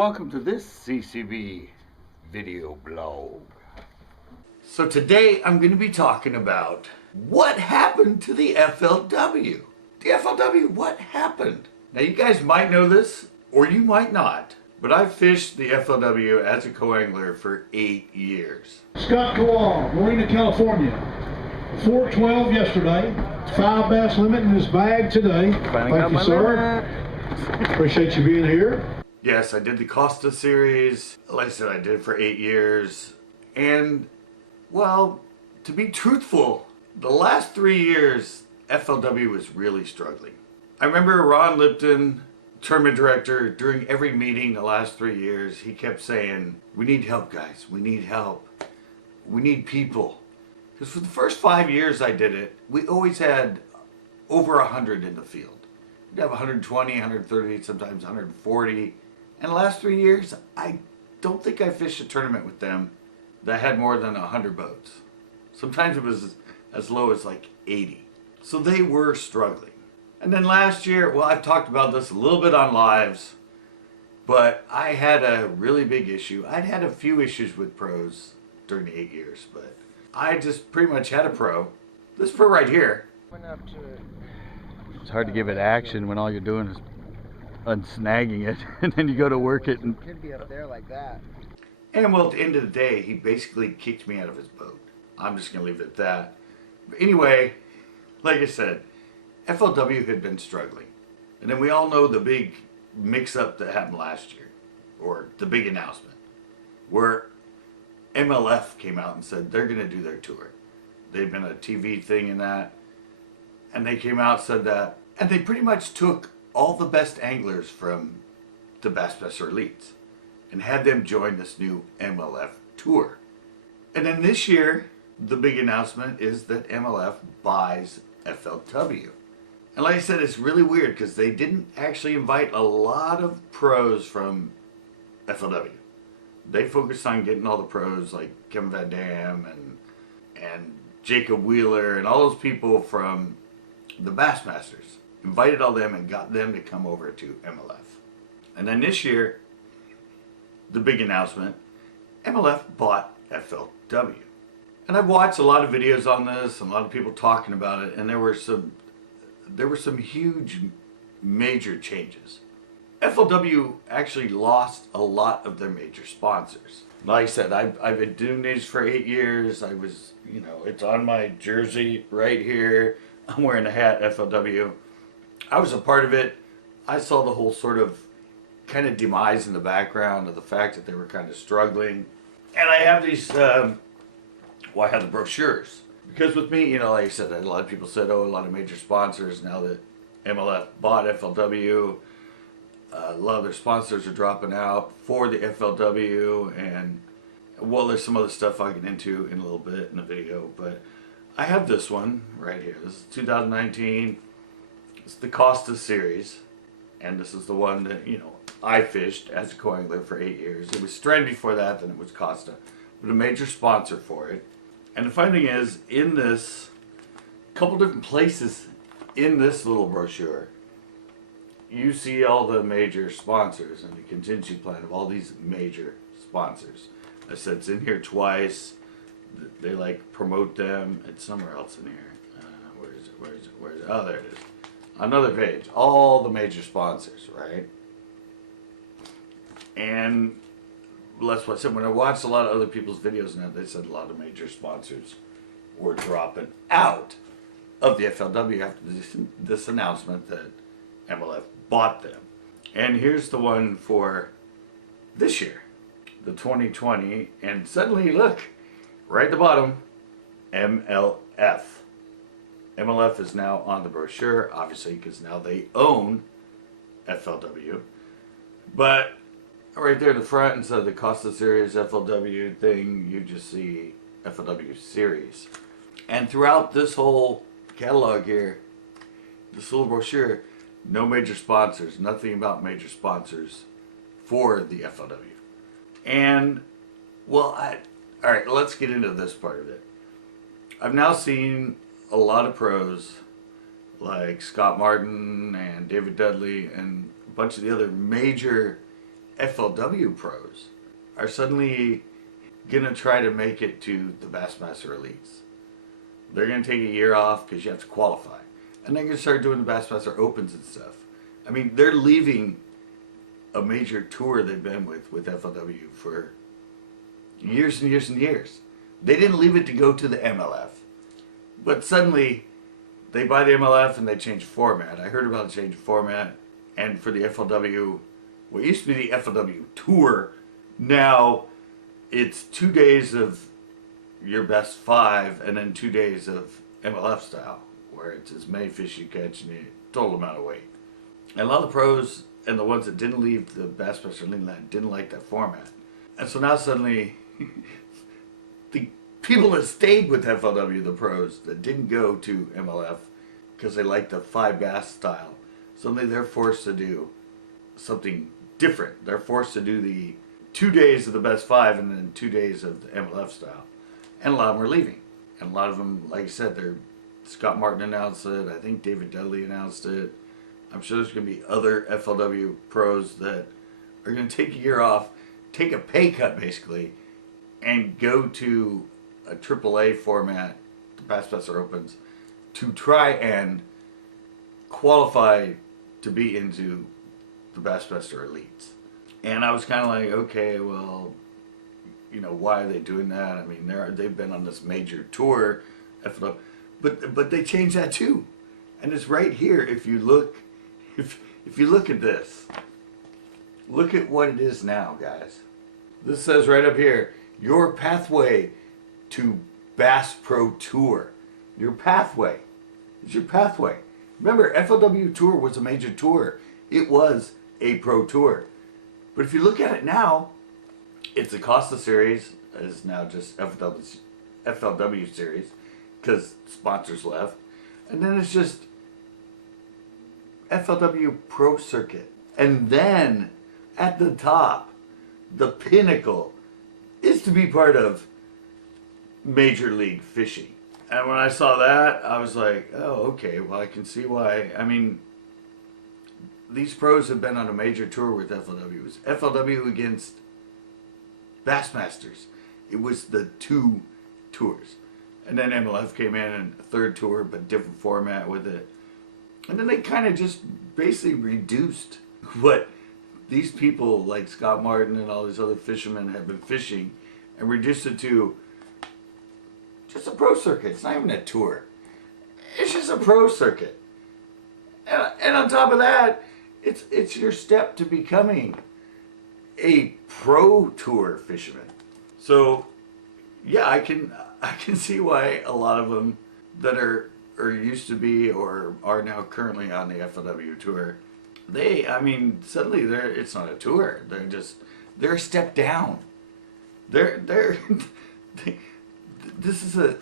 welcome to this CCB video blog. So today I'm going to be talking about what happened to the FLW. The FLW, what happened? Now you guys might know this, or you might not, but I've fished the FLW as a co-angler for 8 years. Scott Kowal, Marina, California. 412 yesterday, 5 bass limit in his bag today. Thank you, sir. Appreciate you being here. Yes, I did the Costa series. Like I said, I did it for 8 years. And, well, to be truthful, the last 3 years, FLW was really struggling. I remember Ron Lipton, tournament director, during every meeting the last 3 years, he kept saying, we need help, guys. We need help. We need people. Because for the first 5 years I did it, we always had over 100 in the field. We'd have 120, 130, sometimes 140. And the last 3 years, I don't think I fished a tournament with them that had more than 100 boats. Sometimes it was as low as like 80. So they were struggling. And then last year, well, I've talked about this a little bit on lives, but I had a really big issue. I'd had a few issues with pros during the 8 years, but I just pretty much had a pro. This pro right here. It's hard to give it action when all you're doing is unsnagging it, and then you go to work it and could be up there like that. And well, at the end of the day, he basically kicked me out of his boat. I'm just gonna leave it at that. But anyway, like I said, FLW had been struggling, and then we all know the big mix-up that happened last year, or the big announcement, where MLF came out and said they're gonna do their tour. They've been a TV thing in that, and they came out and said that, and they pretty much took all the best anglers from the Bassmaster Elites and had them join this new MLF tour. And then this year, the big announcement is that MLF buys FLW. And like I said, it's really weird because they didn't actually invite a lot of pros from FLW. They focused on getting all the pros like Kevin Van Dam and Jacob Wheeler and all those people from the Bassmasters. Invited all them and got them to come over to MLF. And then this year, the big announcement, MLF bought FLW. And I've watched a lot of videos on this and a lot of people talking about it, and there were some huge major changes. FLW actually lost a lot of their major sponsors. Like I said, I've been doing these for 8 years. I was, it's on my jersey right here. I'm wearing a hat, FLW. I was a part of it. I saw the whole sort of kind of demise in the background of the fact that they were kind of struggling. And I have these, I have the brochures. Because with me, like I said, a lot of people said, oh, a lot of major sponsors now that MLF bought FLW. A lot of their sponsors are dropping out for the FLW. And, well, there's some other stuff I'll get into in a little bit in the video. But I have this one right here. This is 2019. It's the Costa series, and this is the one that, I fished as a co-angler for 8 years. It was Strand before that, then it was Costa, but a major sponsor for it. And the funny thing is, in this, a couple different places in this little brochure, you see all the major sponsors and the contingency plan of all these major sponsors. I said it's in here twice. They promote them. It's somewhere else in here. Where is it? Oh, there it is. Another page, all the major sponsors, right? And that's what I said. When I watched a lot of other people's videos now, they said a lot of major sponsors were dropping out of the FLW after this announcement that MLF bought them. And here's the one for this year, the 2020, and suddenly, look, right at the bottom, MLF. MLF is now on the brochure, obviously, because now they own FLW. But right there in the front, instead of the Costa Series FLW thing, you just see FLW Series. And throughout this whole catalog here, this little brochure, no major sponsors, nothing about major sponsors for the FLW. And, well, all right, let's get into this part of it. I've now seen a lot of pros like Scott Martin and David Dudley and a bunch of the other major FLW pros are suddenly gonna try to make it to the Bassmaster Elites. They're gonna take a year off because you have to qualify, and they're gonna start doing the Bassmaster Opens and stuff. I mean, they're leaving a major tour they've been with FLW for years and years and years. They didn't leave it to go to the MLF, but suddenly they buy the MLF and they change format. I heard about the change of format, and for the FLW, what used to be the FLW Tour, now it's 2 days of your best 5 and then 2 days of MLF style, where it's as many fish you catch and the total amount of weight. And a lot of the pros and the ones that didn't leave the Bassmaster Leanland didn't like that format. And so now suddenly, the people that stayed with FLW, the pros, that didn't go to MLF because they liked the 5 bass style, suddenly they're forced to do something different. They're forced to do the 2 days of the best 5 and then 2 days of the MLF style. And a lot of them are leaving. And a lot of them, like I said, Scott Martin announced it. I think David Dudley announced it. I'm sure there's going to be other FLW pros that are going to take a year off, take a pay cut basically, and go to a AAA format, the Bassmaster Opens, to try and qualify to be into the Bassmaster Elites. And I was kind of like, okay, well, you know, why are they doing that? I mean, they've been on this major tour, FLW, but they changed that too, and it's right here. If you look at this, look at what it is now, guys. This says right up here, your pathway to Bass Pro Tour. Your pathway. It's your pathway. Remember, FLW Tour was a major tour. It was a pro tour. But if you look at it now, it's the Costa Series is now just FLW Series because sponsors left. And then it's just FLW Pro Circuit. And then at the top, the pinnacle is to be part of Major League Fishing. And when I saw that, I was like, oh, okay, well, I can see why. I mean, these pros have been on a major tour with FLW. It was FLW against Bassmasters. It was the 2 tours. And then MLF came in and a 3rd tour, but different format with it. And then they kind of just basically reduced what these people like Scott Martin and all these other fishermen have been fishing and reduced it to just a pro circuit. It's not even a tour. It's just a pro circuit. And on top of that, it's your step to becoming a pro tour fisherman. So yeah, I can see why a lot of them that are used to be or are now currently on the FLW tour, suddenly it's not a tour. They're a step down. This is the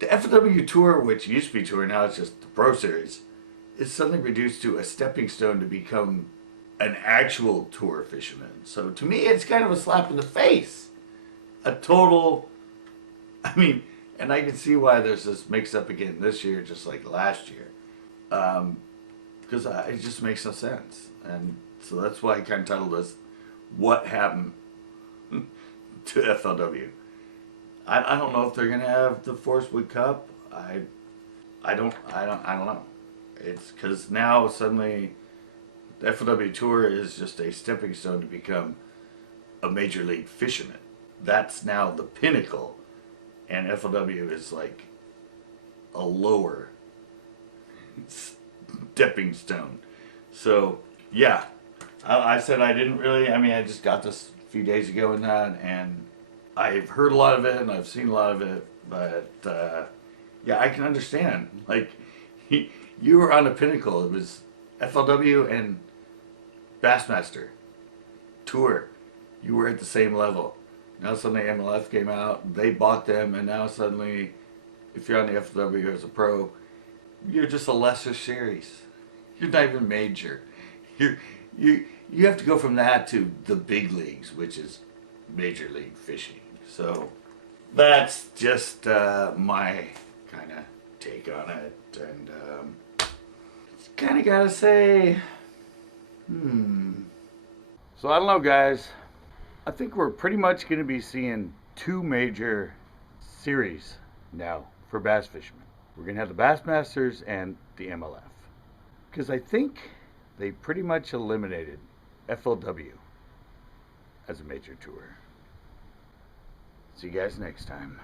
FLW tour, which used to be tour, now it's just the Pro Series, is suddenly reduced to a stepping stone to become an actual tour fisherman. So to me, it's kind of a slap in the face. A total, and I can see why there's this mix-up again this year, just like last year. Because it just makes no sense. And so that's why I kind of titled this, What Happened to FLW? I don't know if they're gonna have the Forrest Wood Cup. I don't know. It's because now suddenly the FLW Tour is just a stepping stone to become a major league fisherman. That's now the pinnacle, and FLW is like a lower stepping stone. So yeah, I said I didn't really. I just got this a few days ago in that, and I've heard a lot of it and I've seen a lot of it, but yeah, I can understand. Like, you were on the pinnacle. It was FLW and Bassmaster Tour. You were at the same level. Now suddenly MLF came out, they bought them, and now suddenly, if you're on the FLW as a pro, you're just a lesser series. You're not even major. You have to go from that to the big leagues, which is Major League Fishing. So that's just my kind of take on it, and kind of gotta say, So I don't know, guys. I think we're pretty much going to be seeing two major series now for bass fishermen. We're going to have the Bassmasters and the MLF. Because I think they pretty much eliminated FLW as a major tour. See you guys next time.